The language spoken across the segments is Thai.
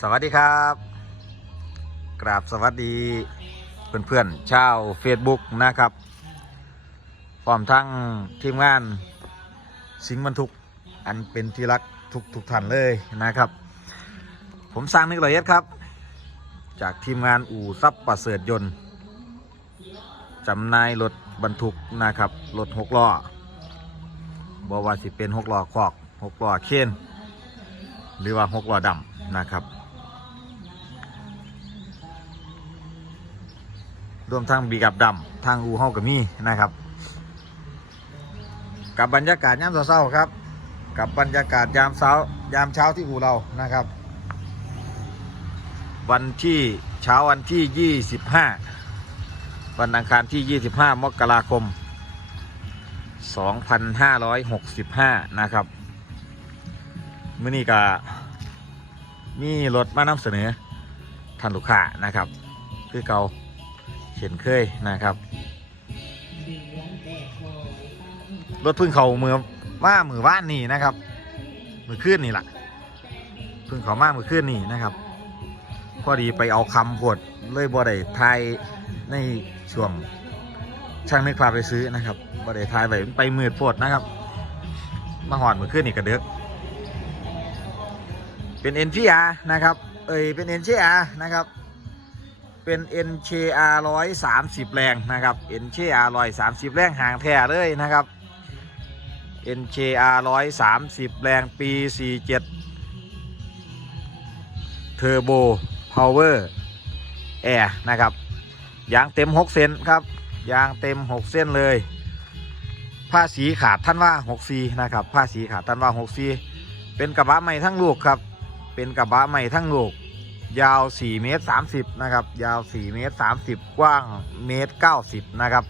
สวัสดีครับ กราบสวัสดีเพื่อนๆชาว Facebook นะครับพร้อมทั้งทีมงานสิงห์บรรทุกอันเป็นที่รักทุกทุกท่านเลยนะครับ ผมสร้างนึกละเอียดครับ จากทีมงานอู่ซับประเสริฐยนต์จำนายรถบรรทุกนะครับรถหกล้อบอว่าสิเป็นหกล้อคอกหกล้อเคนหรือว่าหกล้อดำนะครับ รวมทั้งบีกับดำทางอูเฮากับมีนะครับ กับบรรยากาศยามเช้าครับ กับบรรยากาศยามเช้ายามเช้าที่อูเรานะครับ วันที่เช้าวันที่ 25 วันอังคารที่ 25 มกราคม 2565 นะครับมื่อนี้ก็มีรถมานำเสนอท่านลูกค้านะครับ คือเก่า เช่นเคยนะครับ รถเพึ่งเขาเมือว่ามือว่านนี่นะครับ มือขึ้นนี่แหละเพึ่งเขามามือขึ้นนี่นะครับ พอดีไปเอาคำพดเลยบ่ได้ทายในช่วงช่างนึกพาไปซื้อนะครับบ่ได้ทายไปไปมืดโพดนะครับ มาหอดมือขึ้นนี่กระเดือกเป็น NPR นะครับ เอ้ยเป็น NCR นะครับ เป็น NCR 130 แรงนะครับ NCR 130 แรงห่างแท้เลยนะครับ NCR 130 แรงปี 47 เทอร์โบพาวเวอร์แอร์นะครับ ยางเต็ม 6 เซนครับ ยางเต็ม 6 เส้นเลย ผ้าสีขาดท่านว่า6ซีนะครับ ผ้าสีขาดท่านว่า6ซีเป็นกระบะใหม่ทั้งลูกครับ เป็นกระบะใหม่ทั้งลูก ยาว 4 เมตร 30 นะครับ ยาว 4 เมตร 30 กว้างเมตร 90 นะครับ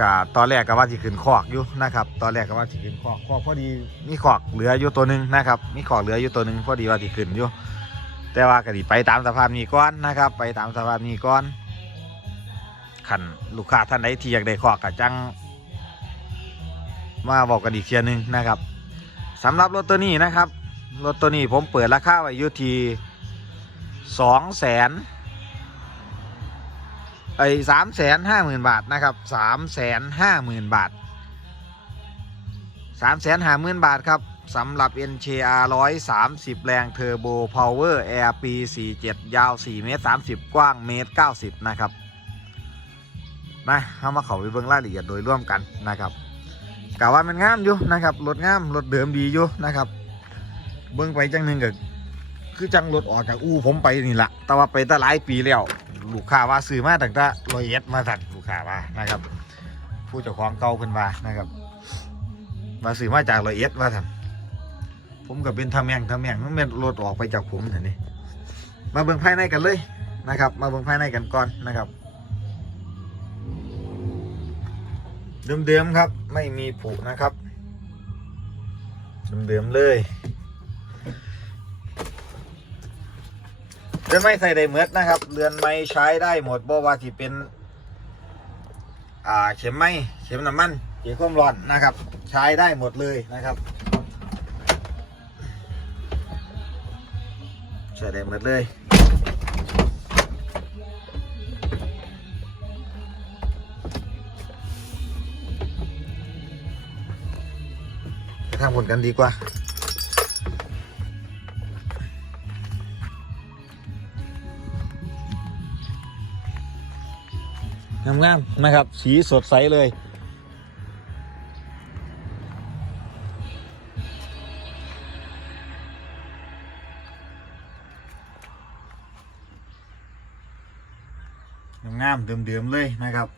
ก็ตอนแรกก็ว่าสิขึ้นคอกอยู่นะครับ ตอนแรกก็ว่าสิขึ้นคอกคอกพอดีมีคอกเหลืออยู่ตัวหนึ่งนะครับ มีคอกเหลืออยู่ตัวหนึ่งพอดีว่าสิขึ้นอยู่ แต่ว่าก็ดีไปตามสภาพนี้ก่อนนะครับ ไปตามสภาพนี้ก่อนขันลูกค้าท่านใดที่อยากได้คอกกะจังมาบอกกันอีกเทียหนึงนะครับ สำหรับรถตัวนี้นะครับ รถตัวนี้ผมเปิดราคาไว้อยู่ที่สองแสนไอ้สามแสนห้าหมื่นบาทนะครับสามแสนห้าหมื่นบาทสามแสนห้าหมื่นบาทครับสำหรับ NCR 130 แรงเทอร์โบพาวเวอร์แอร์ปี 47 ยาว 4 เมตร 30 กว้างเมตร 90 นะครับ มาเข้ามาเขาไปเบิ่งรายละเอียดโดยร่วมกันนะครับ กะว่ามันงามอยู่นะครับรถงามรถเดิมดีอยู่นะครับ เบิ่งไปจังหนึ่งก็คือจังรถออกจากอู่ผมไปนี่แหละแต่ว่าไปตั้งหลายปีแล้วลูกค้าว่าซื้อมาตั้งแต่รอยเอ็ดมาสั่นลูกค้าว่านะครับ ผู้เจ้าของเก่าเพิ่นว่านะครับมาซื้อมาจากรอยเอ็ดว่าสั่นผมก็เป็นทำแมงทำแมงมันเป็นรถออกไปจากผมท่านนี่มาเบิ่งภายในกันเลยนะครับ มาเบิ่งภายในกันก่อนนะครับ เดิมๆครับ ไม่มีผุนะครับ เดิมๆเลยเรือนไม้ใส่ได้เหมือดนะครับ เรือนไม้ใช้ได้หมดบ่ว่าที่เป็น อ่า เข็มไม้ เข็มน้ำมัน เข็มความร้อนนะครับ ใช้ได้หมดเลยนะครับใช้ได้หมดเลย ทำผลกันดีกว่า งามๆนะครับ สีสดใสเลยงามเดิมๆเลยนะครับ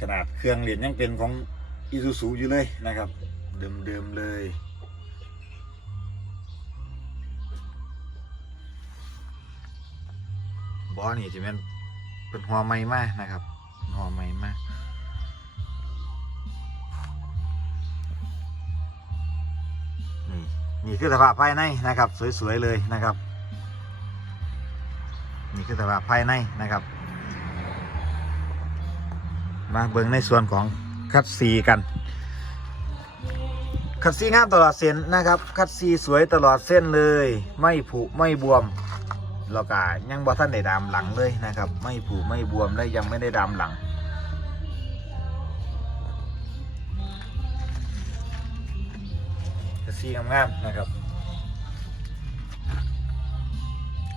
ขนาดเครื่องเหรียญยังเป็นของ อีซูซูอยู่เลยนะครับ เดิมๆเลย บอนี่จะเป็นเป็นหัวไม้มากนะครับหัวไม้มากนี่นี่คือสภาพภายในนะครับ สวยๆเลยนะครับ นี่คือสภาพภายในนะครับ มาเบิ่งในส่วนของ คัดซีกัน คัดซีงามตลอดเส้นนะครับ คัดซีสวยตลอดเส้นเลย ไม่ผุไม่บวมแล้วก็ยังบ่ท่านได้ดามหลังเลยนะครับ ไม่ผุไม่บวมและยังไม่ได้ดามหลังคัดซีงามๆนะครับ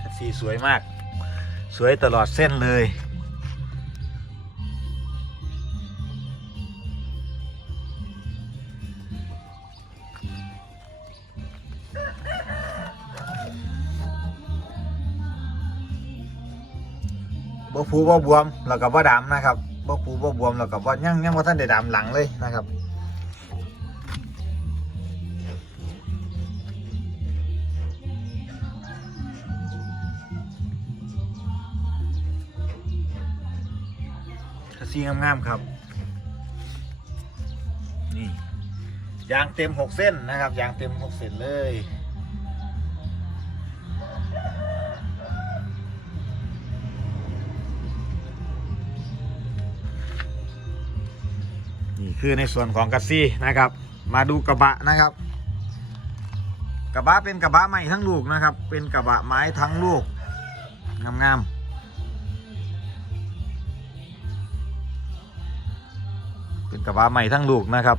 คัดซีสวยมาก สวยตลอดเส้นเลย บ่ฟูบ่บวมแล้วก็บ่ดำนะครับบ่ฟูบ่บวมแล้วก็บ่ยังยังบ่ทันได้ดำหลังเลยนะครับกระซีงามๆครับ นี่ยางเต็มหกเส้นนะครับยางเต็มหกเส้นเลย คือในส่วนของกัสซี่นะครับ มาดูกระบะนะครับ กระบะเป็นกระบะใหม่ทั้งลูกนะครับ เป็นกระบะไม้ทั้งลูกงามๆเป็นกระบะใหม่ทั้งลูกนะครับ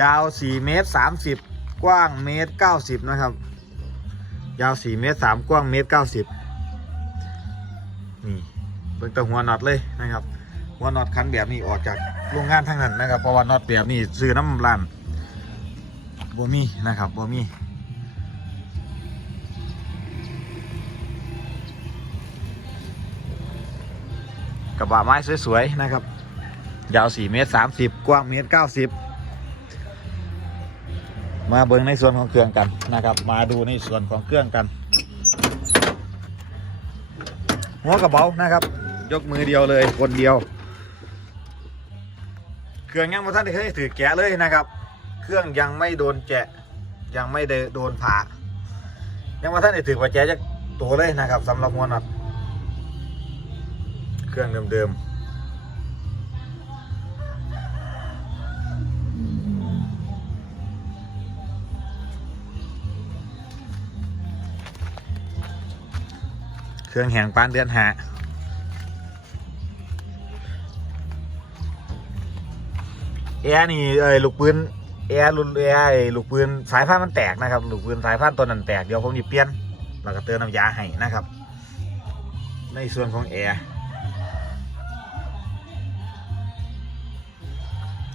ยาว 4 เมตร 30 กว้างเมตร 90 นะครับ ยาว 4 เมตร 3 กว้างเมตร 90 นี่เบิ่งตัวหัวน็อตเลยนะครับ หัวน็อตคันแบบนี้ออกจากโรงงานทั้งนั้นนะครับเพราะว่าน็อตแบบนี้ซื้อน้ำร้านบ่มีนะครับบ่มีกระบะไม้สวยๆนะครับ ยาว4เมตร30 กว้างเมตร90 มาเบิ่งในส่วนของเครื่องกันนะครับ มาดูในส่วนของเครื่องกัน หัวกระเป๋านะครับ ยกมือเดียวเลยคนเดียว รื่องยังไม่ทันได้เคยถือแกะเลยนะครับ เครื่องยังไม่โดนแกะยังไม่ได้โดนผ่ายังไม่ทันได้ถือว่าแกะจากตัวเลยนะครับสำหรับหัวน็อตเครื่องเดิมๆเครื่องแหงปานเดือนหา แอร์นี่เอ้ยลูกปืนแอร์รุ่นแอร์ไอ้ลูกปืนสายพันมันแตกนะครับลูกปืนสายพันตัวนั้นแตกเดี๋ยวผมจะเปลี่ยนแล้วก็เติมน้ำยาให้นะครับ ในส่วนของแอร์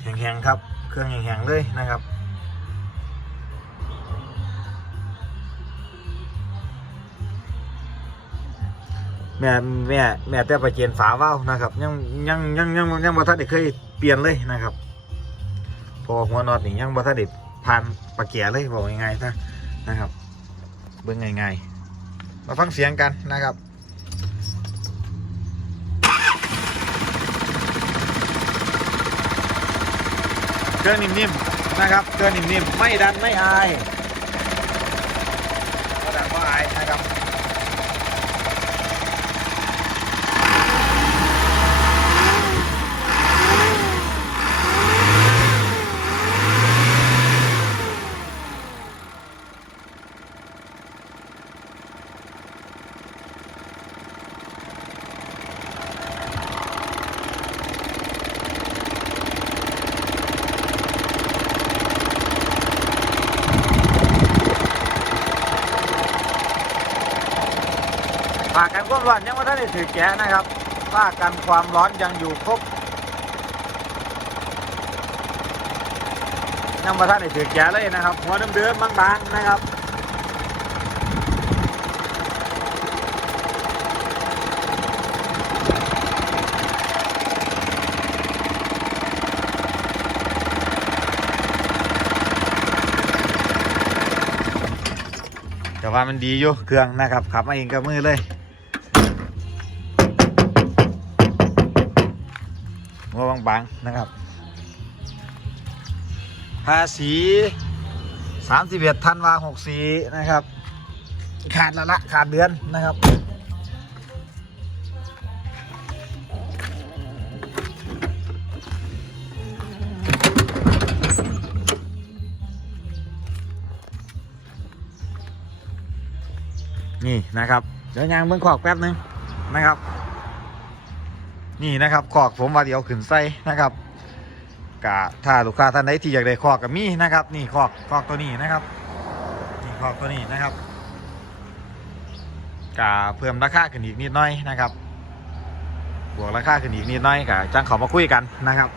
แห้งๆครับ เครื่องแห้งๆเลยนะครับแม่แม่แม่แต่ไปเจนฝาว้าวนะครับ ยังยังยังยังยังบ่ทันได้เคยเปลี่ยนเลยนะครับ อหัวน็อตนี่ยังบ่ทันได้ผ่านปะเกียเลยบอกง่ายๆนะนะครับ เบิ่งง่ายๆมาฟังเสียงกันนะครับเครื่องนิ่มๆนะครับเครื่องนิ่มๆไม่ดันไม่อายไม่ดันไม่อายนะครับ ฝากกันความร้อนยังไม่ทันได้ถือแกะนะครับฝากกันความร้อนยังอยู่ครบยังไม่ทันได้ถือแกะเลยนะครับ หัวเดิมๆบางๆนะครับแต่ว่ามันดีอยู่เครื่องนะครับขับมาเองกับมือเลย บางนะครับ ภาษีสามสิบเอ็ดธันวาหกสีนะครับ ขาดละละขาดเดือนนะครับนี่นะครับเดี๋ยวยางเบื้องขอกแป๊บนึงนะครับ นี่นะครับขอกผมว่าเดี๋ยวขึ้นใส่นะครับกะถ้าลูกค้าท่านใดที่อยากได้ขอกกับมีนะครับ นี่ขอกขอกตัวนี้นะครับนี่ขอกตัวนี้นะครับกะเพิ่มราคาขึ้นอีกนิดหน้อยนะครับ บวกราคาขึ้นอีกนิดหน้อยกะจังเขามาคุยกันนะครับ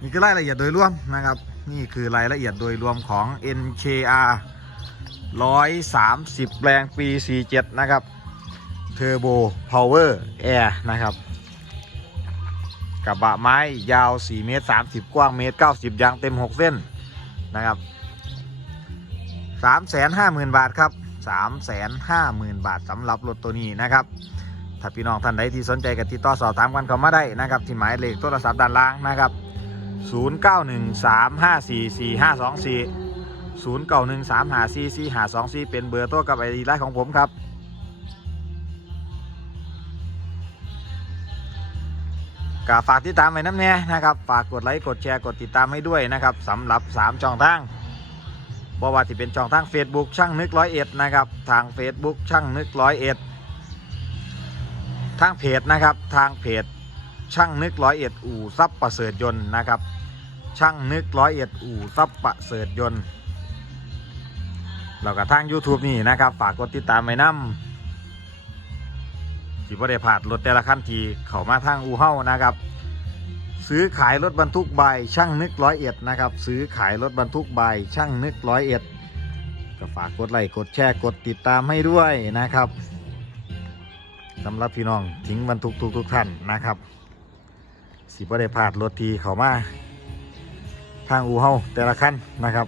นี่คือรายละเอียดโดยรวมนะครับ นี่คือรายละเอียดโดยรวมของ NKR 130 แรงปี 47 นะครับ Turbo Power Air นะครับกระบะไม้ยาว 4 เมตร 30 กว้างเมตร 90 ยางเต็ม 6 เส้นนะครับ 350,000 บาทครับ 350,000 บาทสำหรับรถตัวนี้นะครับ ถ้าพี่น้องท่านใดที่สนใจกับติดต่อสอบถามกันเข้ามาได้นะครับ ที่หมายเลขโทรศัพท์ด้านล่างนะครับ 0913544524เป็นเบอร์โทรกับไอดีไลน์ของผมครับ ก็ฝากติดตามไว้น้ำแน่นะครับฝากกดไลค์กดแชร์กดติดตามให้ด้วยนะครับสำหรับ 3 ช่องทางบ่ว่าที่เป็นช่องทาง Facebook ช่างนึกร้อยเอ็ดนะครับทาง Facebook ช่างนึกร้อยเอ็ดทางเพจนะครับทางเพจช่างนึกร้อยเอ็ดอู่ซับประเสริฐยนต์นะครับ ช่างนึกร้อยเอ็ดอู่ซับประเสริฐยนต์แล้วก็ทาง YouTube นี่นะครับ ฝากกดติดตามไว้น้ำ ที่บ่ได้ผ่านรถแต่ละคันทีเข้ามาทางอู่เฮ้านะครับ ซื้อขายรถบรรทุกใบช่างนึกร้อยเอ็ดนะครับ ซื้อขายรถบรรทุกใบช่างนึกร้อยเอ็ดก็ฝากกดไลค์กดแชร์กดติดตามให้ด้วยนะครับสำหรับพี่น้องทิ้งบรรทุกทุกทุกท่านนะครับสิบ่ได้ผ่านรถทีเข้ามาทางอู่เฮ้าแต่ละคันนะครับ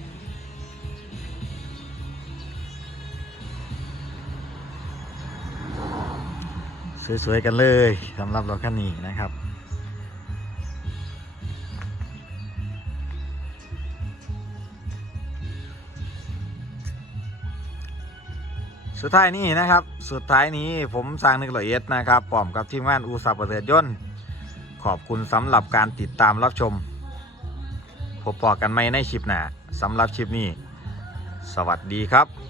สวยๆกันเลยสำหรับรถคันนี้นะครับสุดท้ายนี้นะครับ สุดท้ายนี้ผมสร้างนึกละเอียดนะครับพร้อมกับทีมงานอูซาประเสริฐยนต์ ขอบคุณสำหรับการติดตามรับชม พบปอกันไหมในคลิปหน้าสำหรับคลิปนี้ สวัสดีครับ